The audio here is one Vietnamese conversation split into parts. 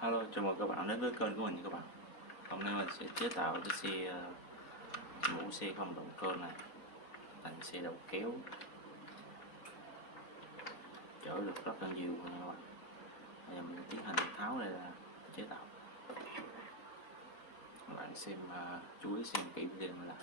Hello, chào mừng các bạn đến với kênh của mình các bạn. Hôm nay mình sẽ chế tạo cái xe mẫu xe không động cơ này thành xe đầu kéo chở được rất là nhiều nha các bạn. Bây giờ mình tiến hành tháo này ra chế tạo. Các bạn xem chú ý xem kỹ video mình làm.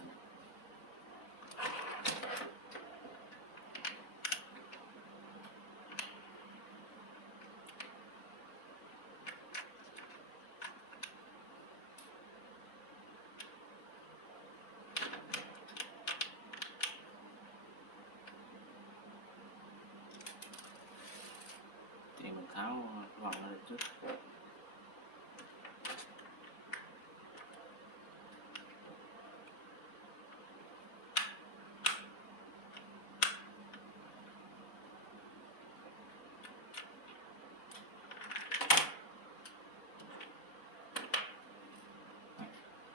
Thì mình tháo vòng ra trước.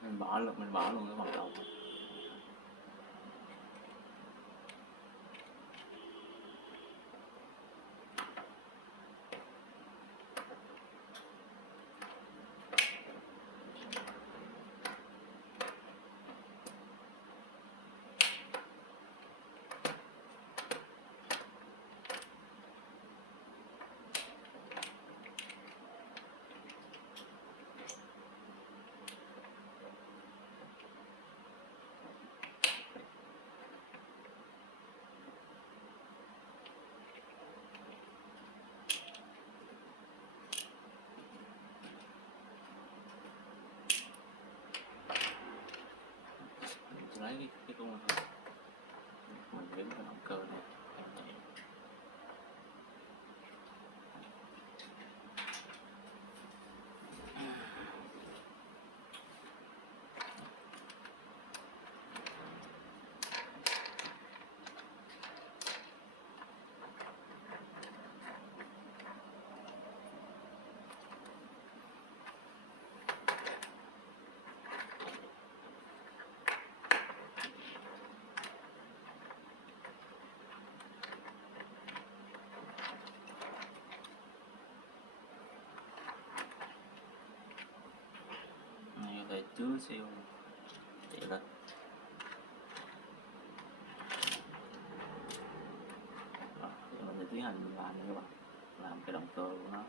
Mình bỏ luôn cái vòng đầu. Lấy cái con này mình đứng cái động cơ này này để chứa siêu vậy đó. Mình sẽ tiến hành mình làm nha các bạn, làm cái động cơ của nó.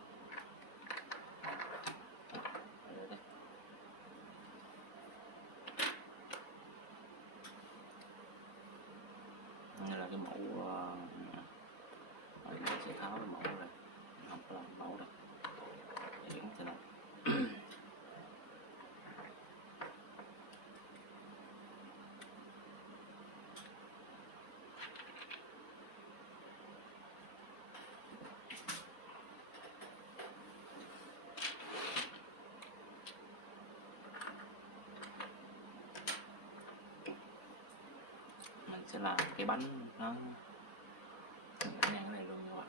Đây là cái mẫu mình sẽ tháo cái mẫu này, không có làm mẫu đâu chuyển thế này. Mình sẽ làm cái bánh nó ngang cái này luôn các bạn.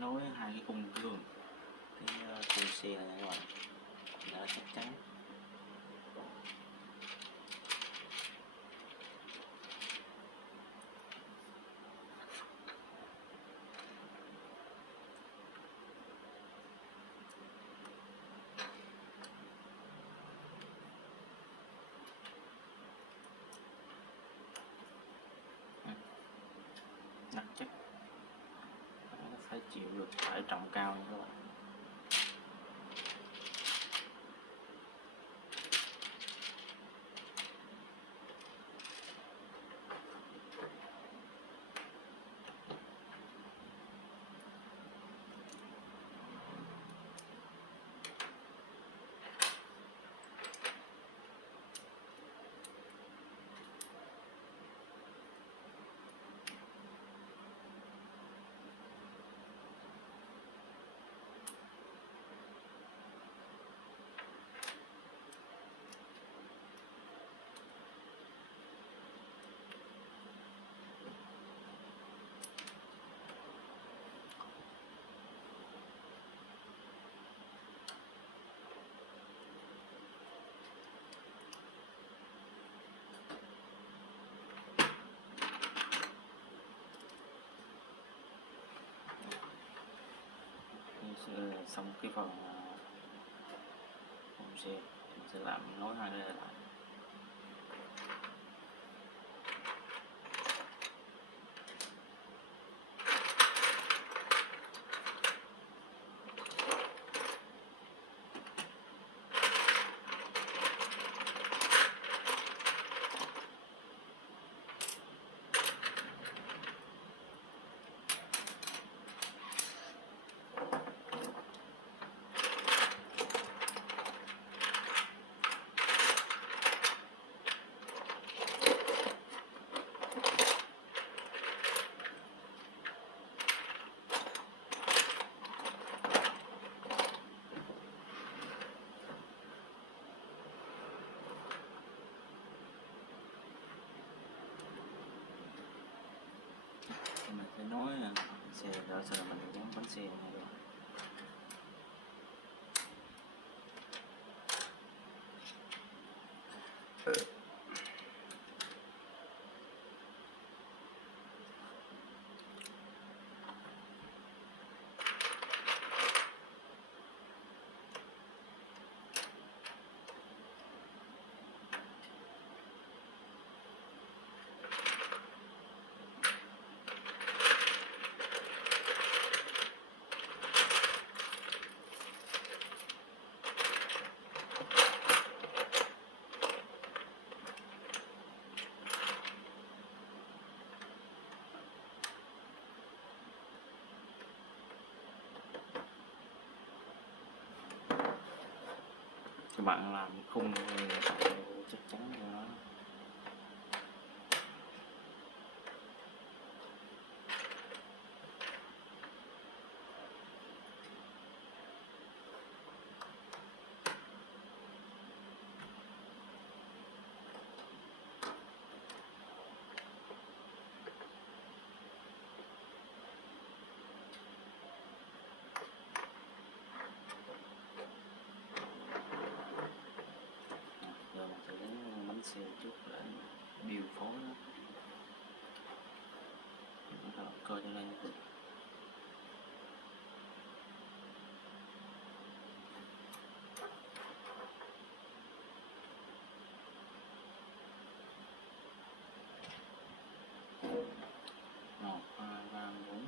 nối hai cái cung gương, cái cung xe này các bạn, đã chắc chắn. Nặng chắc, nó phải chịu được tải trọng cao nha các bạn. Xong cái phần xe mình sẽ làm nối hai đây lại. Mình sẽ nói xe đó sẽ là mình gắn bánh xe này rồi. Các bạn làm khung chắc chắn cho nó. Giờ mình sẽ đánh bánh xe trước để điều phối nó. Mình sẽ cơ cho lên. Một, hai, ba, bốn.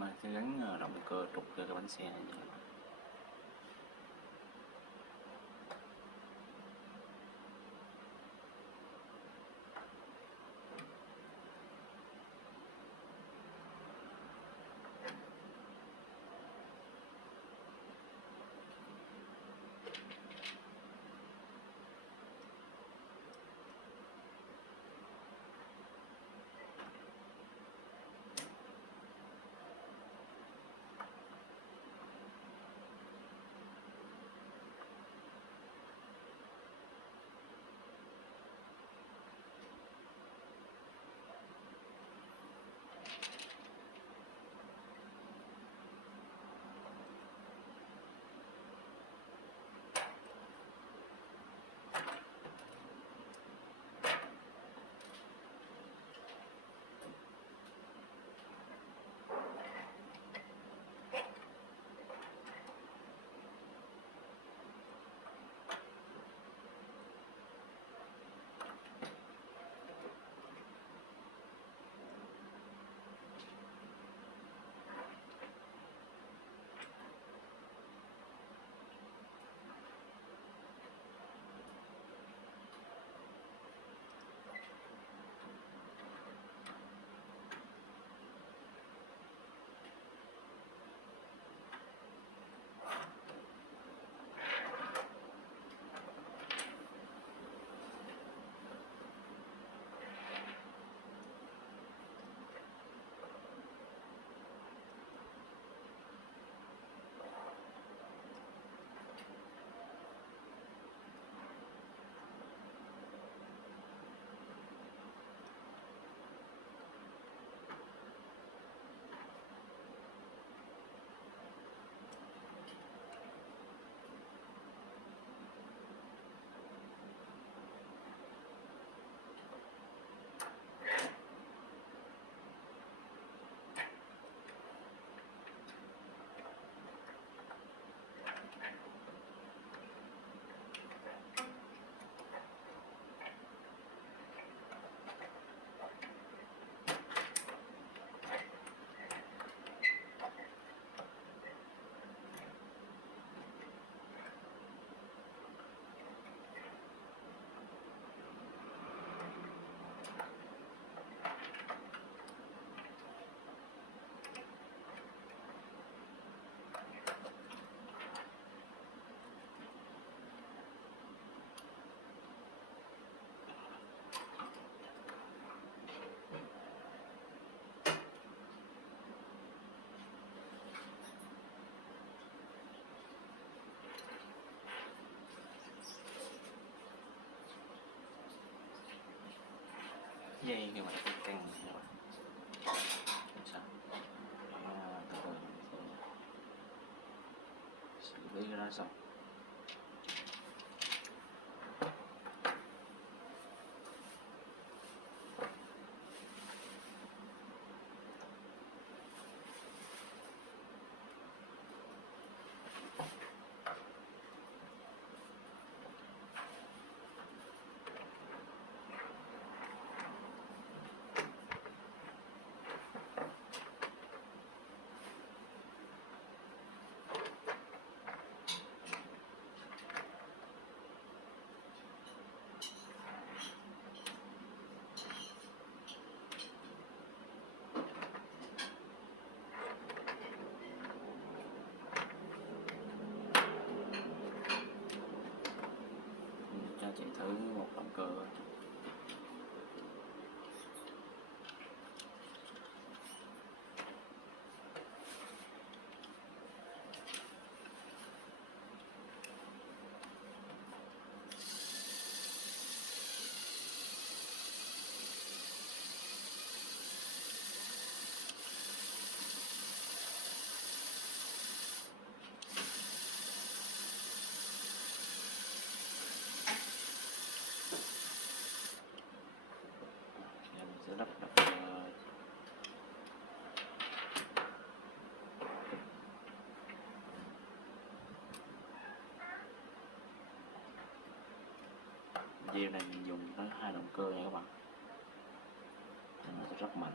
mà sẽ gắn động cơ trục cho cái bánh xe này nha các bạn. Dây cái mặt cái căng này các bạn. Sao? Từ từ mình sẽ xử lý cái đó xong. Cho chị thử một động cơ. Sẽ lắp động cơ. Dây này mình dùng tới 2 động cơ nha các bạn, nó sẽ rất mạnh.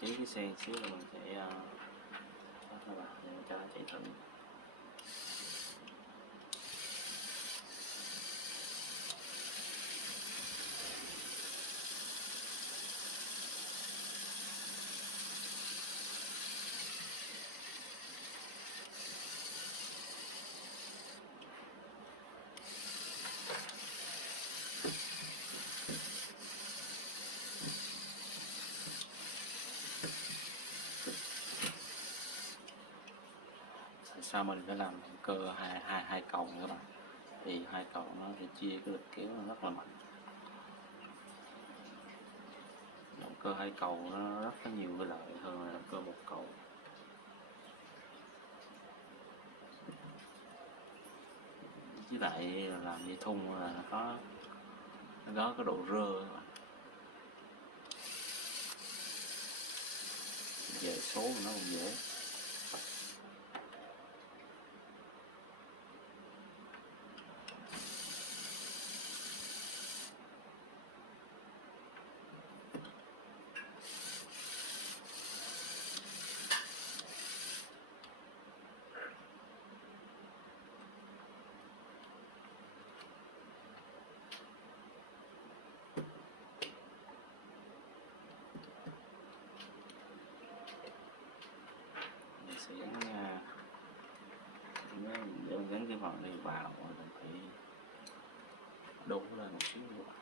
chế cái xe xíu rồi mình sẽ các bạn để cho nó chạy thử. Sao mình phải làm động cơ hai cầu nữa các bạn, thì hai cầu nó sẽ chia cái lực kéo nó rất là mạnh. Động cơ hai cầu nó rất có nhiều cái lợi hơn là động cơ một cầu. Với lại làm dây thun là nó có cái độ rơ các bạn. Về số nó cũng dễ. Sẽ gắn cái phần này vào rồi mình phải đổ lên một xíu các bạn.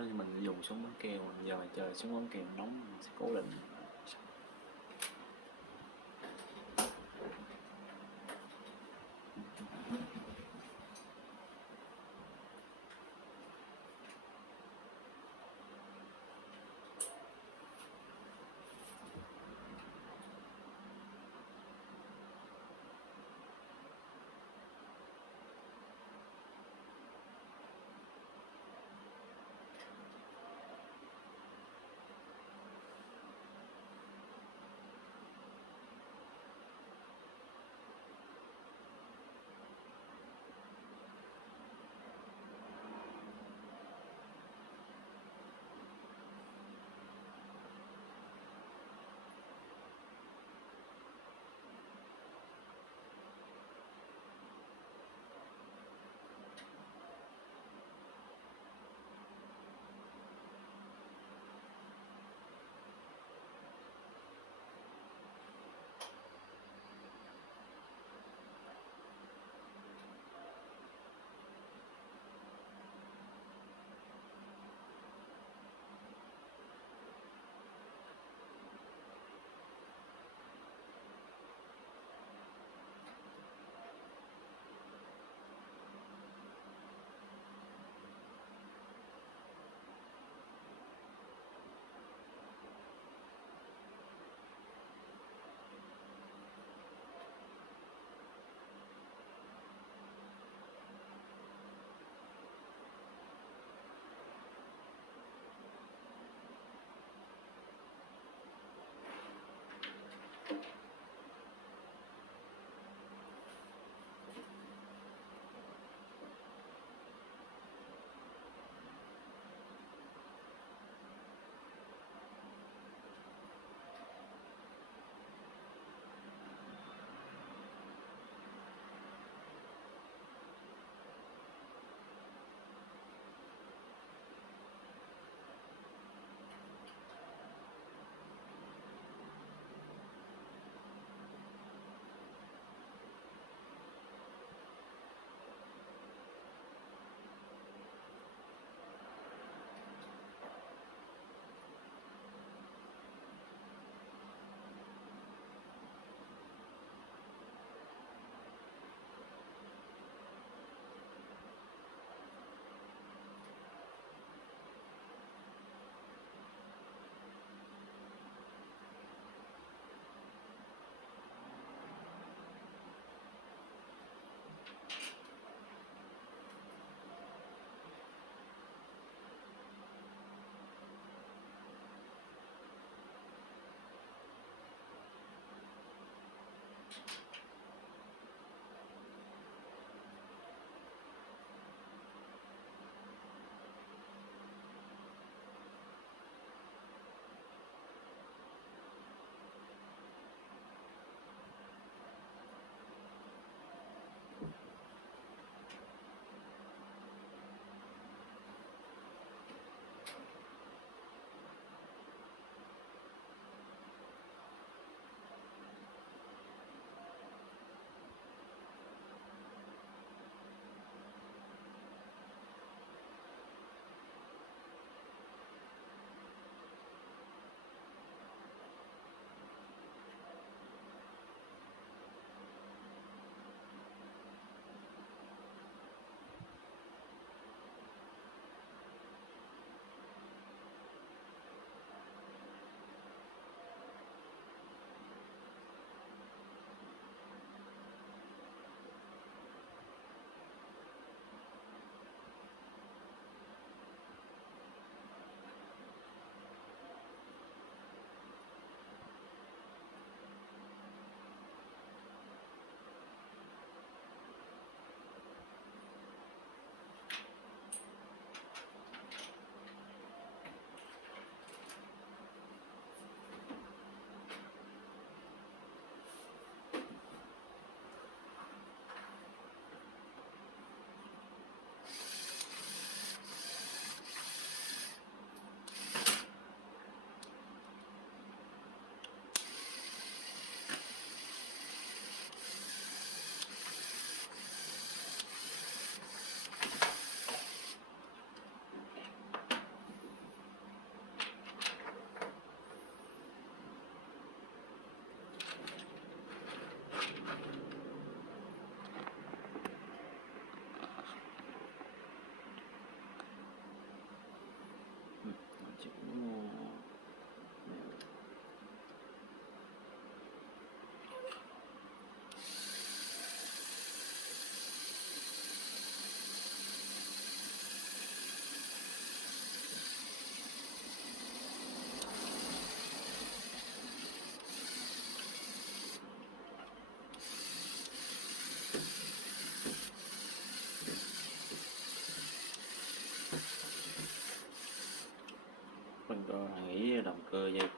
đó thì mình dùng súng bắn keo, giờ trời súng bắn keo nóng mình sẽ cố định.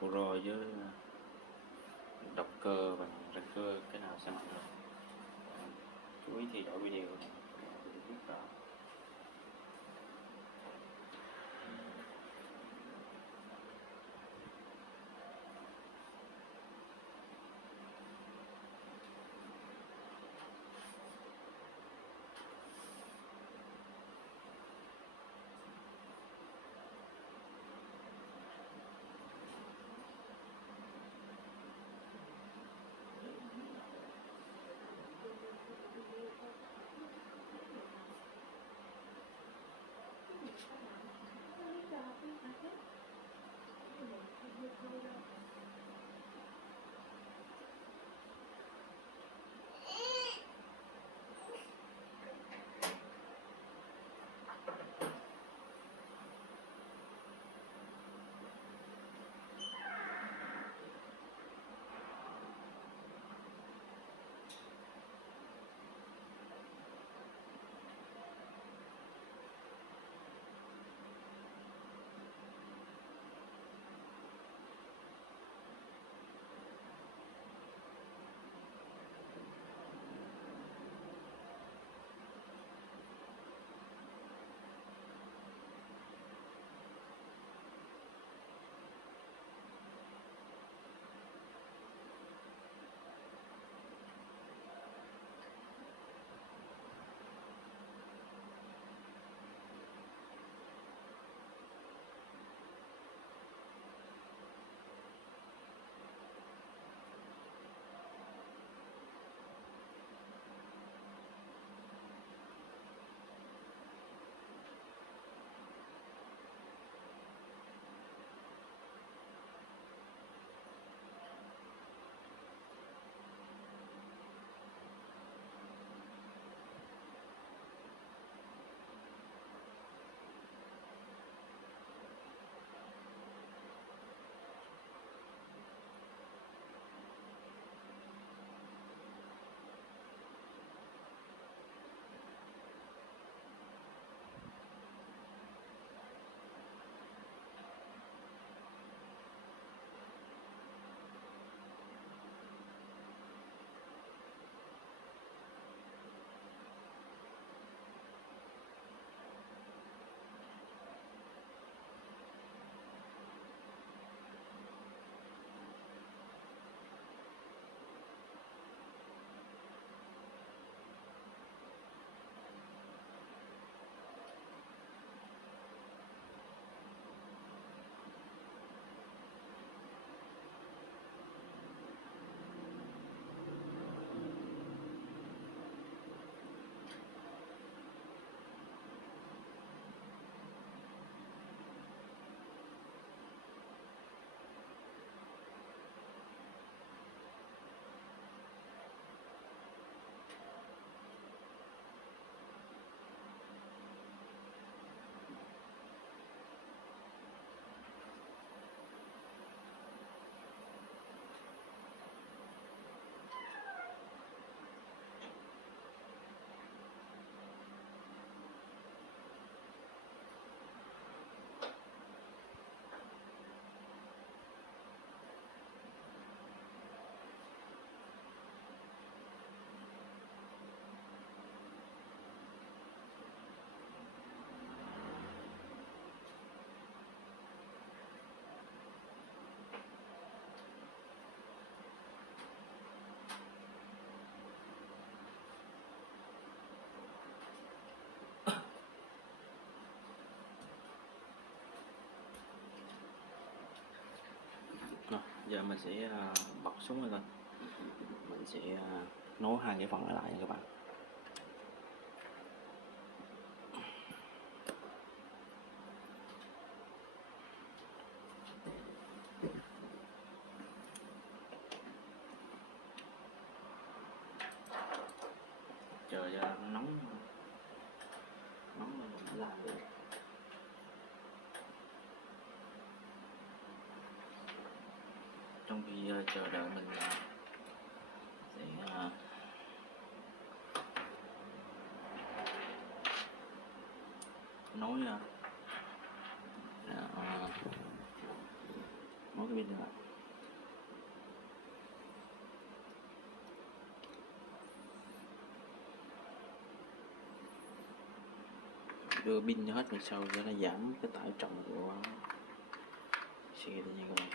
Pro với Docker và Ranker cái nào sẽ mạnh hơn. Chú ý thì đổi video này để biết rõ. Rồi, giờ mình sẽ bật xuống lên, mình sẽ nối hai cái phần lại nha các bạn. Chờ cho nó nóng lên mình làm được. Trong khi chờ đợi mình sẽ nối nối cái pin lại. Đưa pin cho hết về sau cho nó giảm cái tải trọng của xe tự nhiên các bạn.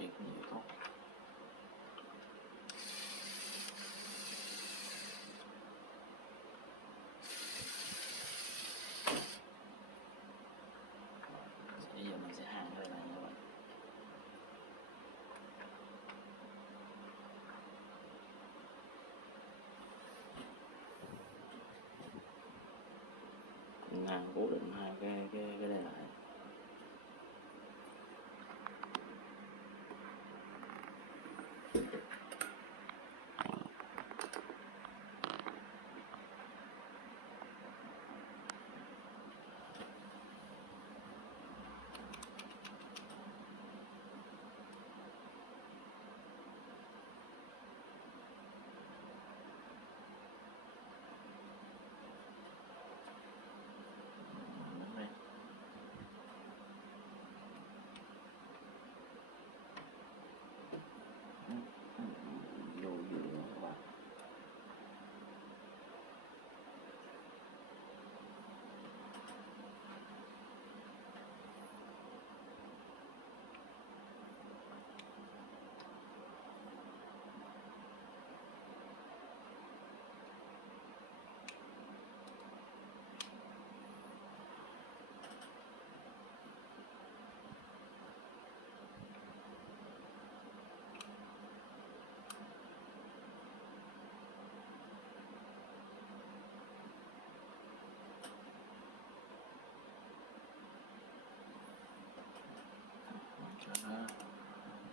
Nhiều tốt. Bây giờ mình sẽ hàn cái này các bạn. Hàn cố định hai cái đây lại.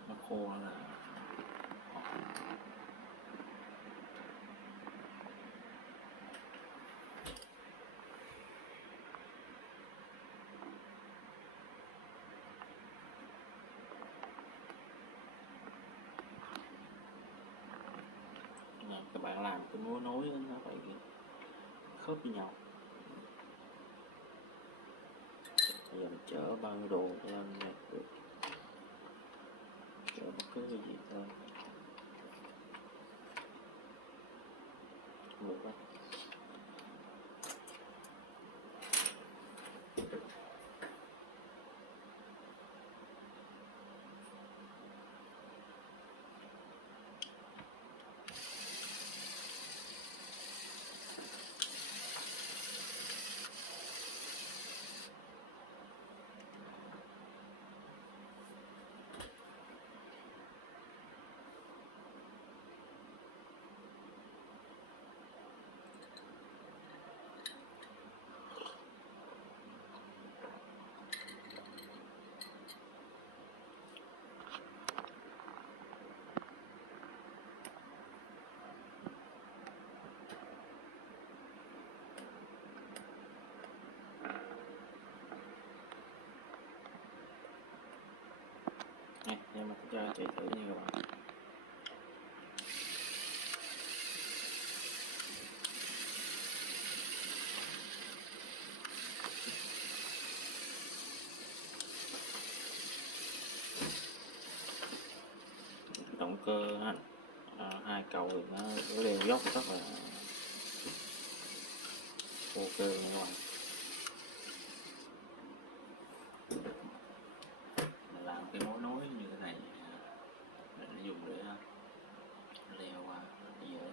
Nó khô là các bạn làm cái nối nó phải khớp với nhau. Bây giờ mình chở bao nhiêu đồ lên được, chở bất cứ cái gì thôi được đó. Này, nhưng mà cho chạy thử nha các bạn. Động cơ hai cầu thì nó leo dốc rất là ok nha các bạn. Mình làm cái nối như thế này mình dùng để leo qua dễ.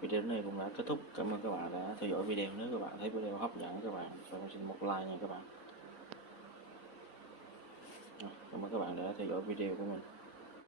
video này cũng đã kết thúc. Cảm ơn các bạn đã theo dõi video. Nếu các bạn thấy video hấp dẫn các bạn cho mình xin một like nha các bạn. Cảm ơn các bạn đã theo dõi video của mình.